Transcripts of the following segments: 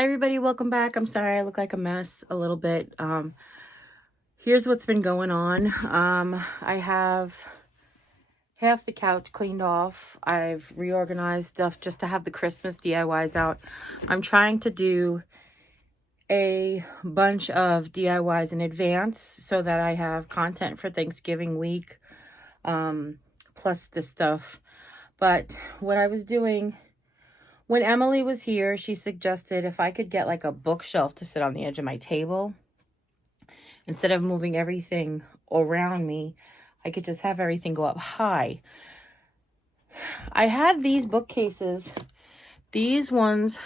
Hi everybody, welcome back. I'm sorry I look like a mess a little bit. Here's what's been going on. I have half the couch cleaned off. I've reorganized stuff just to have the Christmas DIYs out. I'm trying to do a bunch of DIYs in advance so that I have content for Thanksgiving week, plus this stuff. But what I was doing, when Emily was here, she suggested if I could get like a bookshelf to sit on the edge of my table. Instead of moving everything around me, I could just have everything go up high. I had these bookcases, these ones,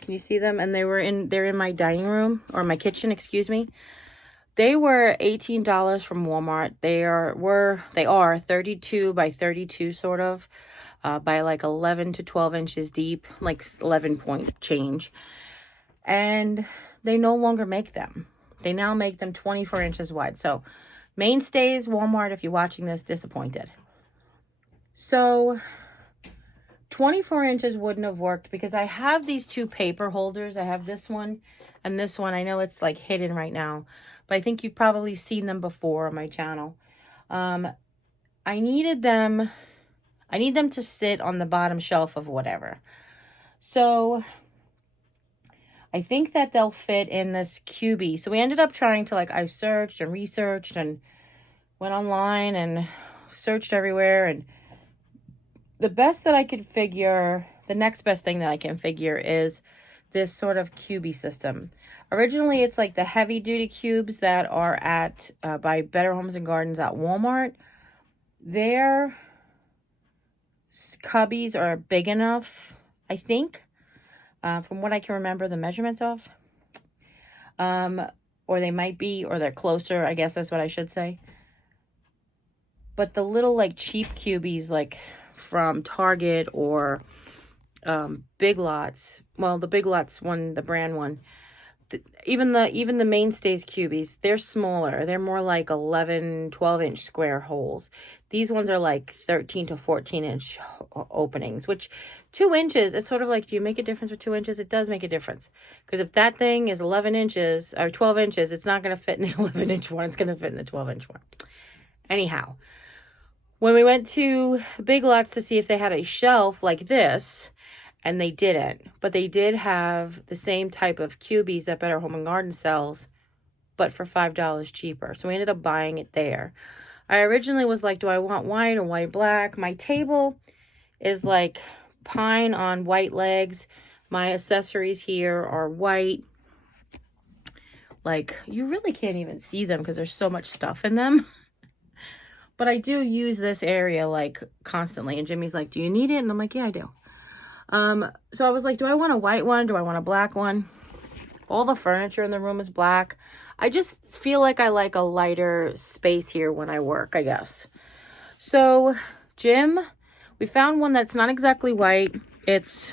can you see them? And they're in my dining room, or my kitchen, excuse me. They were $18 from Walmart. They are 32 by 32 sort of, by like 11 to 12 inches deep, like 11 point change. And they no longer make them. They now make them 24 inches wide. So mainstays, Walmart, if you're watching this, disappointed. So 24 inches wouldn't have worked because I have these two paper holders. I have this one and this one. I know it's like hidden right now, but I think you've probably seen them before on my channel. I need them to sit on the bottom shelf of whatever. So I think that they'll fit in this cubie. So we ended up trying to, like, I searched and researched and went online and searched everywhere. And the best that I could figure, the next best thing that I can figure is this sort of cubie system. Originally, it's like the heavy duty cubes that are at, by Better Homes and Gardens at Walmart. Their cubbies are big enough, I think. From what I can remember the measurements of. Or they might be, or they're closer, I guess that's what I should say. But the little like cheap cubies like from Target or Big Lots, well, the Big Lots one, the brand one, even the mainstays cubies, they're smaller. They're more like 11, 12 inch square holes. These ones are like 13 to 14 inch openings, which 2 inches, it's sort of like, do you make a difference with 2 inches? It does make a difference. Because if that thing is 11 inches or 12 inches, it's not going to fit in the 11 inch one. It's going to fit in the 12 inch one. Anyhow, when we went to Big Lots to see if they had a shelf like this, and they didn't, but they did have the same type of cubies that Better Home and Garden sells, but for $5 cheaper. So we ended up buying it there. I originally was like, do I want white or white black? My table is like pine on white legs. My accessories here are white. Like, you really can't even see them because there's so much stuff in them. But I do use this area like constantly. And Jimmy's like, do you need it? And I'm like, yeah, I do. So I was like, do I want a white one? Do I want a black one? All the furniture in the room is black. I just feel like I like a lighter space here when I work, I guess. So, Jim, we found one that's not exactly white. It's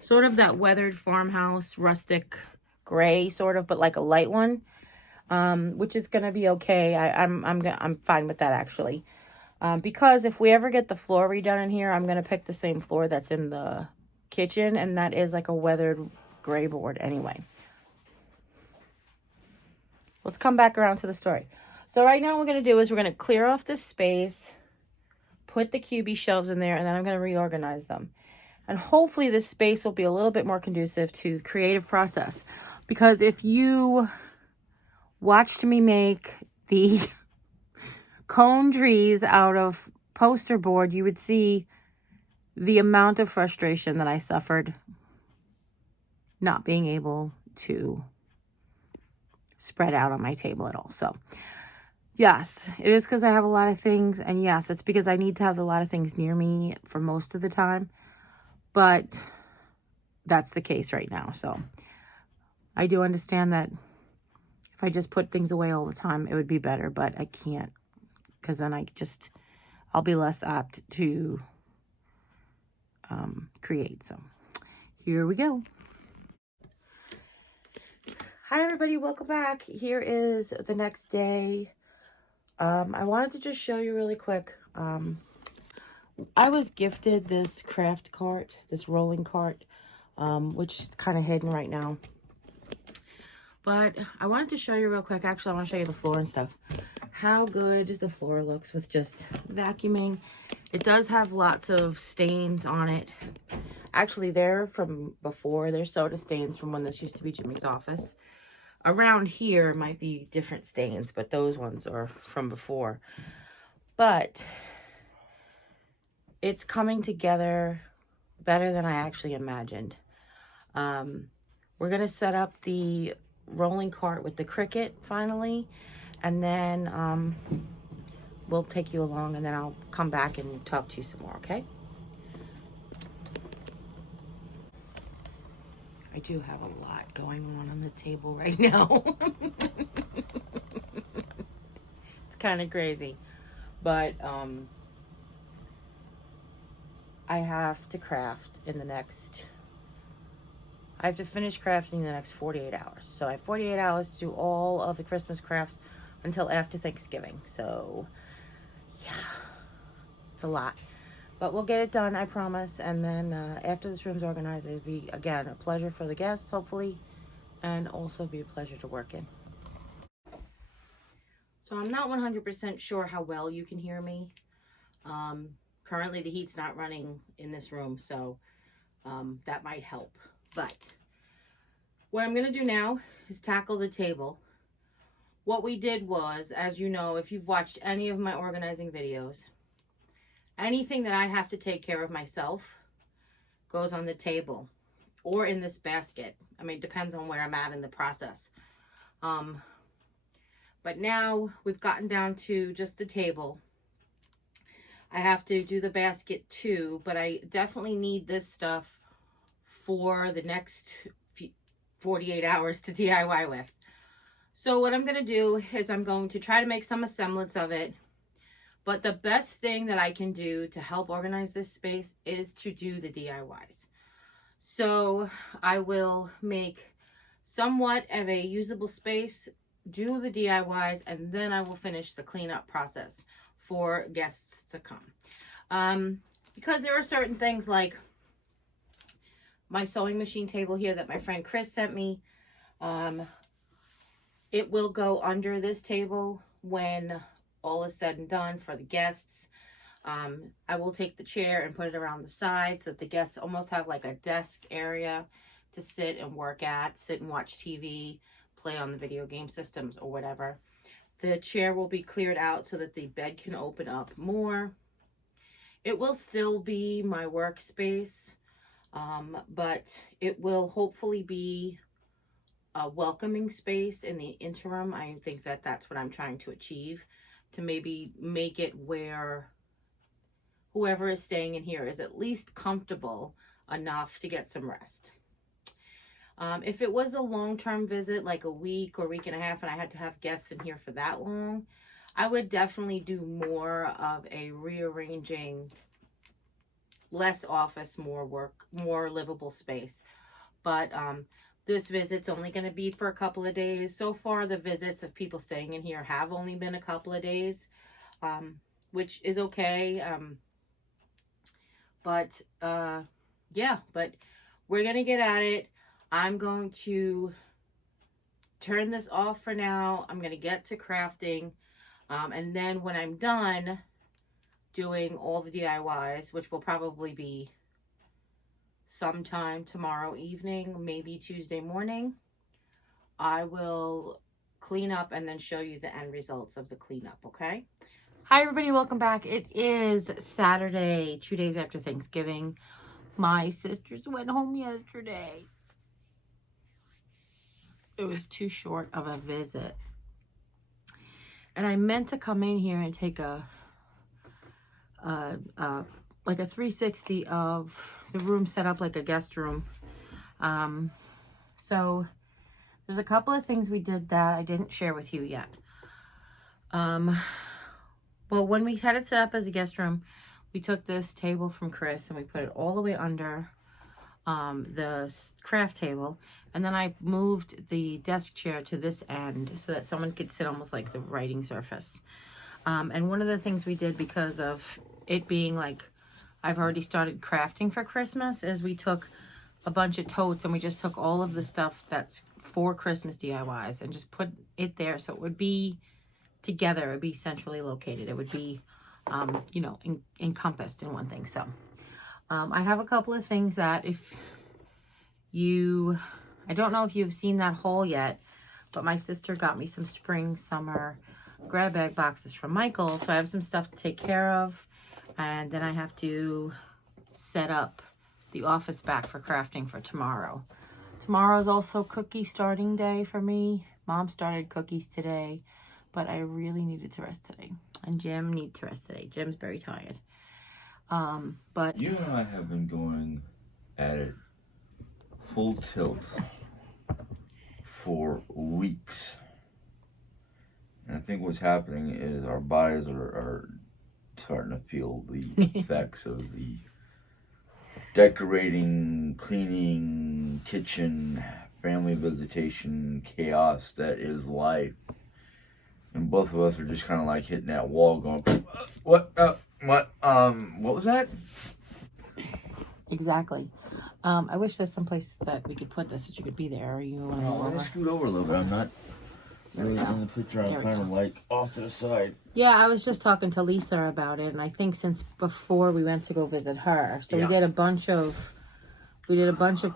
sort of that weathered farmhouse, rustic gray sort of, but like a light one, which is going to be okay. I'm fine with that actually. Because if we ever get the floor redone in here, I'm going to pick the same floor that's in the kitchen, and that is like a weathered gray board anyway. Let's come back around to the story. So right now what we're going to do is we're going to clear off this space, put the cubie shelves in there, and then I'm going to reorganize them. And hopefully this space will be a little bit more conducive to creative process. Because if you watched me make the cone trees out of poster board, you would see the amount of frustration that I suffered not being able to spread out on my table at all. So yes, it is because I have a lot of things, and yes, it's because I need to have a lot of things near me for most of the time, but that's the case right now. So I do understand that if I just put things away all the time, it would be better, but I can't, because then I'll be less apt to create. So here we go. Hi everybody, welcome back. Here is the next day. I wanted to just show you really quick. I was gifted this craft cart, this rolling cart, which is kind of hidden right now. But I wanted to show you real quick. Actually, I want to show you the floor and stuff. How good the floor looks with just vacuuming. It does have lots of stains on it. Actually, they're from before. They're soda stains from when this used to be Jimmy's office. Around here might be different stains, but those ones are from before. But it's coming together better than I actually imagined. We're going to set up the rolling cart with the Cricut finally, and then we'll take you along, and then I'll come back and talk to you some more, okay? I do have a lot going on the table right now. It's kind of crazy, but I have to craft in the next, I have to finish crafting in the next 48 hours. So I have 48 hours to do all of the Christmas crafts until after Thanksgiving. So yeah, it's a lot, but we'll get it done, I promise. And then after this room's organized, it'll be, again, a pleasure for the guests, hopefully, and also be a pleasure to work in. So I'm not 100% sure how well you can hear me. Currently the heat's not running in this room, so that might help. But what I'm going to do now is tackle the table. What we did was, as you know, if you've watched any of my organizing videos, anything that I have to take care of myself goes on the table or in this basket. I mean, it depends on where I'm at in the process. But now we've gotten down to just the table. I have to do the basket too, but I definitely need this stuff for the next 48 hours to DIY with. So what I'm going to do is I'm going to try to make some semblance of it. But the best thing that I can do to help organize this space is to do the DIYs. So I will make somewhat of a usable space, do the DIYs, and then I will finish the cleanup process for guests to come. Because there are certain things like my sewing machine table here that my friend Chris sent me. It will go under this table when all is said and done for the guests. I will take the chair and put it around the side so that the guests almost have like a desk area to sit and work at, sit and watch TV, play on the video game systems or whatever. The chair will be cleared out so that the bed can open up more. It will still be my workspace, but it will hopefully be a welcoming space in the interim. I think that that's what I'm trying to achieve, to maybe make it where whoever is staying in here is at least comfortable enough to get some rest. If it was a long-term visit, like a week or week and a half, and I had to have guests in here for that long, I would definitely do more of a rearranging, less office, more work, more livable space. But this visit's only going to be for a couple of days. So far, the visits of people staying in here have only been a couple of days, which is okay. Yeah, but we're going to get at it. I'm going to turn this off for now. I'm going to get to crafting. And then when I'm done doing all the DIYs, which will probably be sometime tomorrow evening, maybe Tuesday morning, I will clean up and then show you the end results of the cleanup, okay? Hi everybody, welcome back. It is Saturday, 2 days after Thanksgiving. My sisters went home yesterday. It was too short of a visit. And I meant to come in here and take like a 360 of the room set up like a guest room. So there's a couple of things we did that I didn't share with you yet. Well, when we had it set up as a guest room, we took this table from Chris and we put it all the way under the craft table, and then I moved the desk chair to this end so that someone could sit almost like the writing surface. And one of the things we did, because of it being like I've already started crafting for Christmas, is we took a bunch of totes, and we just took all of the stuff that's for Christmas DIYs and just put it there so it would be together. It would be centrally located. It would be, you know, encompassed in one thing. So I have a couple of things that if you, I don't know if you've seen that haul yet, but my sister got me some spring, summer grab bag boxes from Michael. So I have some stuff to take care of. And then I have to set up the office back for crafting for tomorrow. Tomorrow is also cookie starting day for me. Mom started cookies today, but I really needed to rest today. And Jim needs to rest today. Jim's very tired. But you and I have been going at it full tilt for weeks. And I think what's happening is our bodies are starting to feel the effects of the decorating, cleaning, kitchen, family visitation, chaos that is life. And both of us are just kind of like hitting that wall going, what was that? Exactly. I wish there's some place that we could put this that you could be there. Or you want to let me scoot over a little bit. I'm not really in the picture. I'm kind of like off to the side. Yeah, I was just talking to Lisa about it, and I think since before we went to go visit her, so we did a bunch of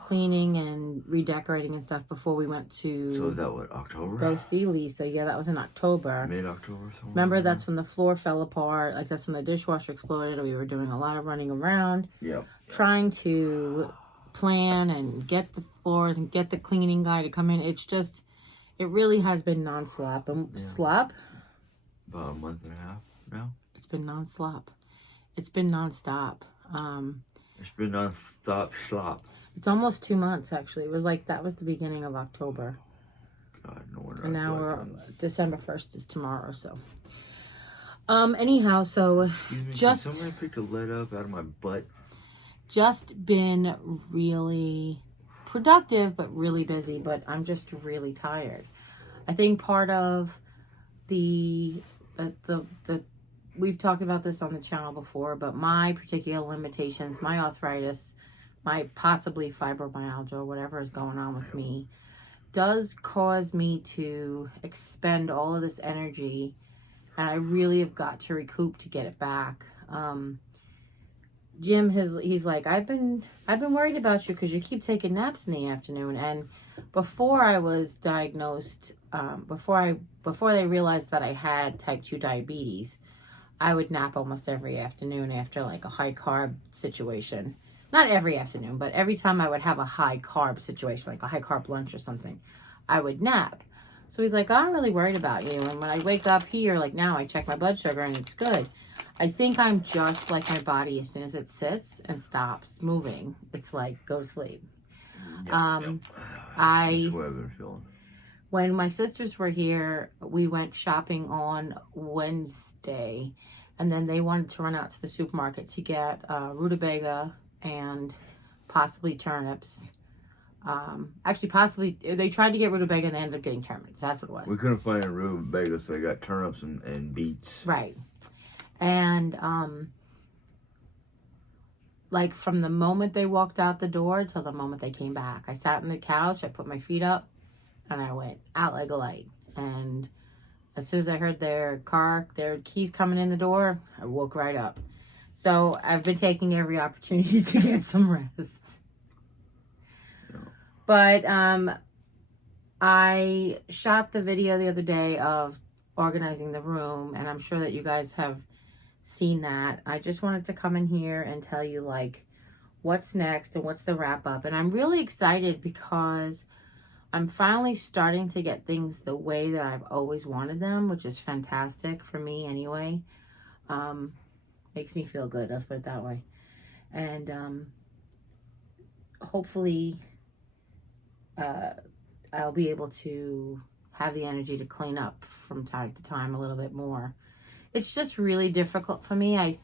cleaning and redecorating and stuff before we went to. So is that what, October? Go see Lisa. Yeah, that was in October. Mid-October. Remember, that's when the floor fell apart. Like that's when the dishwasher exploded. We were doing a lot of running around, trying to plan and get the floors and get the cleaning guy to come in. It's just, it really has been non-stop. Slop? About a month and a half now. It's been non-stop. It's been non-stop. It's been non-stop slop. It's almost 2 months, actually. It was like, that was the beginning of October. God, no wonder. And now we're, December 1st is tomorrow, so. Anyhow, so just. Can somebody pick the lead up out of my butt? Just been really productive, but really busy, but I'm just really tired. I think part of the we've talked about this on the channel before, but my particular limitations, my arthritis, my possibly fibromyalgia, or whatever is going on with me, does cause me to expend all of this energy, and I really have got to recoup to get it back. Jim, he's like, I've been worried about you because you keep taking naps in the afternoon. And before I was diagnosed, before they realized that I had type 2 diabetes, I would nap almost every afternoon after like a high carb situation. Not every afternoon, but every time I would have a high carb situation, like a high carb lunch or something, I would nap. So he's like, I'm really worried about you. And when I wake up here, like now, I check my blood sugar and it's good. I think I'm just like my body. As soon as it sits and stops moving, it's like, go to sleep. When my sisters were here, we went shopping on Wednesday, and then they wanted to run out to the supermarket to get rutabaga and possibly turnips. Actually, possibly, they tried to get rutabaga and they ended up getting turnips. That's what it was. We couldn't find a rutabaga, so they got turnips and beets. Right. And, like, from the moment they walked out the door till the moment they came back, I sat on the couch, I put my feet up, and I went out like a light. And as soon as I heard their keys coming in the door, I woke right up. So I've been taking every opportunity to get some rest. But I shot the video the other day of organizing the room, and I'm sure that you guys have seen that. I just wanted to come in here and tell you like what's next and what's the wrap up. And I'm really excited because I'm finally starting to get things the way that I've always wanted them, which is fantastic for me anyway. Makes me feel good, let's put it that way. And hopefully I'll be able to have the energy to clean up from time to time a little bit more. It's just really difficult for me. I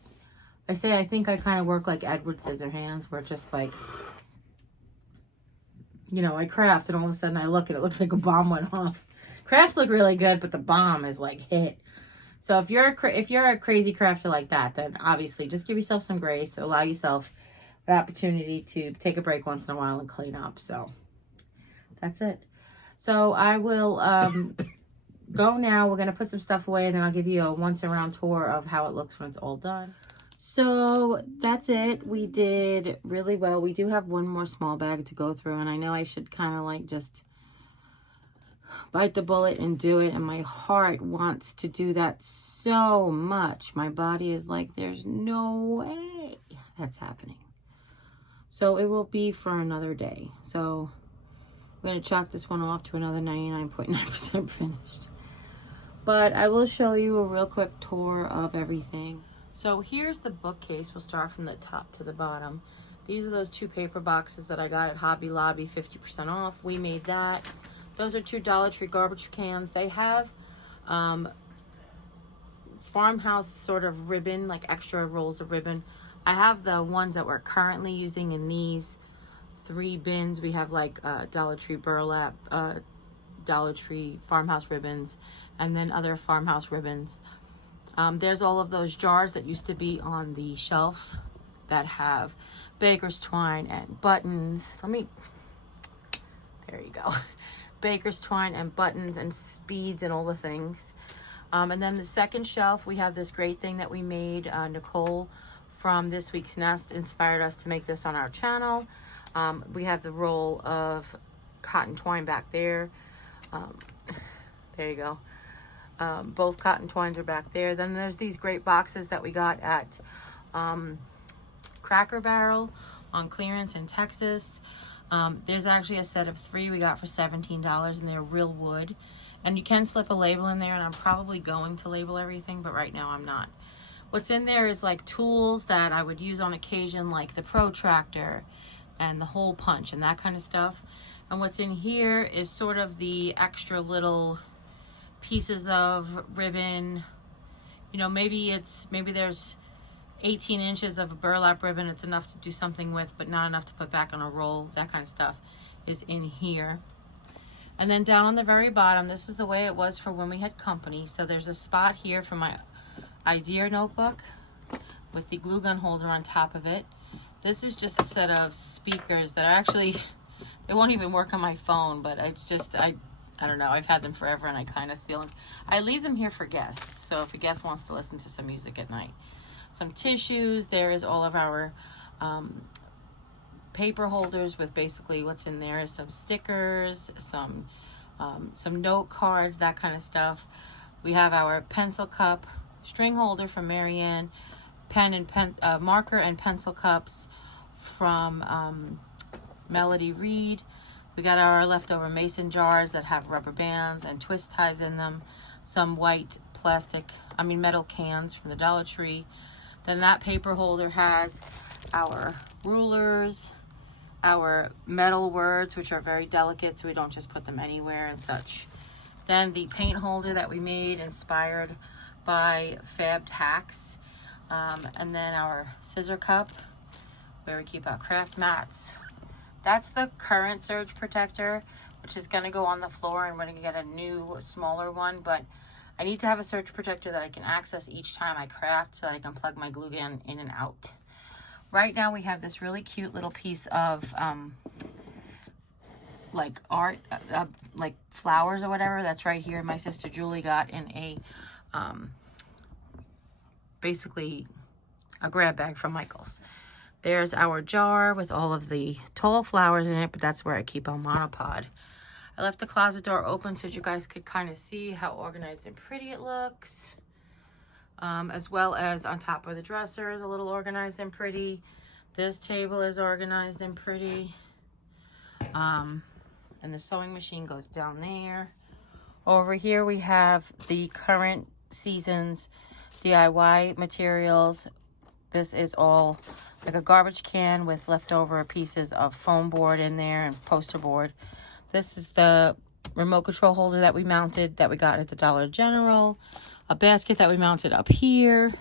think I kind of work like Edward Scissorhands, where just like, you know, I craft and all of a sudden I look and it looks like a bomb went off. Crafts look really good, but the bomb is like hit. So if you're a crazy crafter like that, then obviously just give yourself some grace, allow yourself an opportunity to take a break once in a while and clean up. So that's it. So I will go now. We're going to put some stuff away, and then I'll give you a once around tour of how it looks when it's all done. So that's it. We did really well. We do have one more small bag to go through, and I know I should kind of like just bite the bullet and do it, and my heart wants to do that so much. My body is like, there's no way that's happening. So it will be for another day. So I'm going to chalk this one off to another 99.9% finished. But I will show you a real quick tour of everything. So here's the bookcase. We'll start from the top to the bottom. These are those 2 paper boxes that I got at Hobby Lobby, 50% off. We made that. Those are 2 Dollar Tree garbage cans. They have farmhouse sort of ribbon, like extra rolls of ribbon. I have the ones that we're currently using in these 3 bins. We have like Dollar Tree burlap, Dollar Tree farmhouse ribbons, and then other farmhouse ribbons. There's all of those jars that used to be on the shelf that have baker's twine and buttons. There you go. Baker's twine and buttons and speeds and all the things. And then the second shelf, we have this great thing that we made. Nicole from This Week's Nest inspired us to make this on our channel. We have the roll of cotton twine back there. There you go. Both cotton twines are back there. Then there's these great boxes that we got at Cracker Barrel on clearance in Texas. There's actually a set of 3 we got for $17, and they're real wood. And you can slip a label in there, and I'm probably going to label everything, but right now I'm not. What's in there is like tools that I would use on occasion, like the protractor and the hole punch and that kind of stuff. And what's in here is sort of the extra little pieces of ribbon. You know, maybe there's 18 inches of burlap ribbon. It's enough to do something with, but not enough to put back on a roll. That kind of stuff is in here. And then down on the very bottom, this is the way it was for when we had company. So there's a spot here for my idea notebook with the glue gun holder on top of it. This is just a set of speakers that are actually, they won't even work on my phone, but it's just, I don't know, I've had them forever, and I kind of feel, I leave them here for guests. So if a guest wants to listen to some music at night. Some tissues. There is all of our paper holders with basically what's in there is some stickers, some note cards, that kind of stuff. We have our pencil cup string holder from Jeri-Ann, marker and pencil cups from Melody Reed. We got our leftover mason jars that have rubber bands and twist ties in them. Some white metal cans from the Dollar Tree. Then that paper holder has our rulers, our metal words, which are very delicate, so we don't just put them anywhere and such. Then the paint holder that we made, inspired by Fabbed Hacks. And then our scissor cup, where we keep our craft mats. That's the current surge protector, which is going to go on the floor, and we're going to get a new, smaller one. But I need to have a surge protector that I can access each time I craft, so that I can plug my glue gun in and out. Right now we have this really cute little piece of like art, like flowers or whatever. That's right here. My sister Julie got in a basically a grab bag from Michael's. There's our jar with all of the tall flowers in it, but that's where I keep our monopod. I left the closet door open so you guys could kind of see how organized and pretty it looks. As well as on top of the dresser is a little organized and pretty. This table is organized and pretty. And the sewing machine goes down there. Over here we have the current season's DIY materials. This is all like a garbage can with leftover pieces of foam board in there and poster board. This is the remote control holder that we mounted that we got at the Dollar General. A basket that we mounted up here.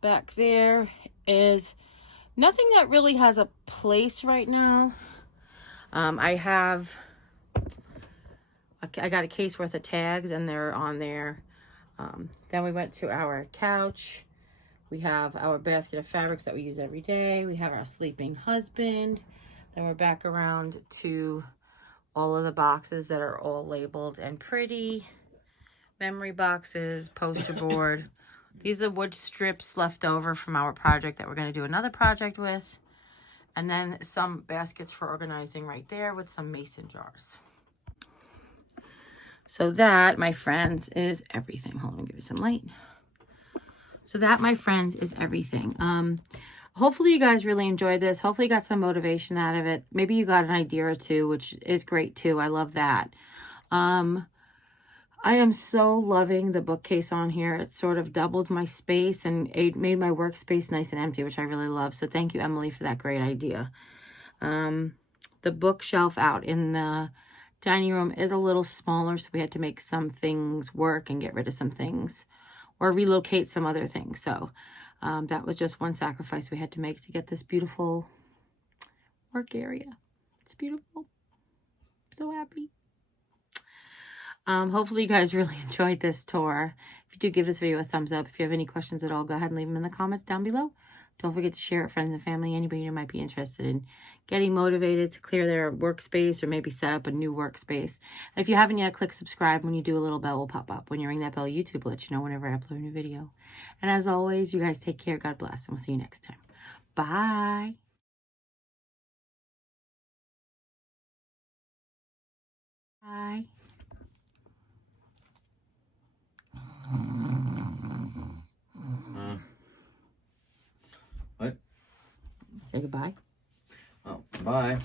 Back there is nothing that really has a place right now. I got a case worth of tags and they're on there. Then we went to our couch. We have our basket of fabrics that we use every day. We have our sleeping husband. Then we're back around to all of the boxes that are all labeled and pretty. Memory boxes, poster board. These are wood strips left over from our project that we're going to do another project with. And then some baskets for organizing right there with some mason jars. So that, my friends, is everything. Hold on, I'll give you some light. So that, my friends, is everything. Hopefully you guys really enjoyed this. Hopefully you got some motivation out of it. Maybe you got an idea or two, which is great too. I love that. I am so loving the bookcase on here. It sort of doubled my space and it made my workspace nice and empty, which I really love. So thank you, Emily, for that great idea. The bookshelf out in the dining room is a little smaller, so we had to make some things work and get rid of some things or relocate some other things. So that was just one sacrifice we had to make to get this beautiful work area. It's beautiful. So happy. Hopefully you guys really enjoyed this tour. If you do, give this video a thumbs up. If you have any questions at all, go ahead and leave them in the comments down below. Don't forget to share it with friends and family, anybody who might be interested in getting motivated to clear their workspace or maybe set up a new workspace. And if you haven't yet, click subscribe. When you do, a little bell will pop up. When you ring that bell, YouTube will let you know whenever I upload a new video. And as always, you guys take care. God bless. And we'll see you next time. Bye. Bye. What? Say goodbye. Oh, bye.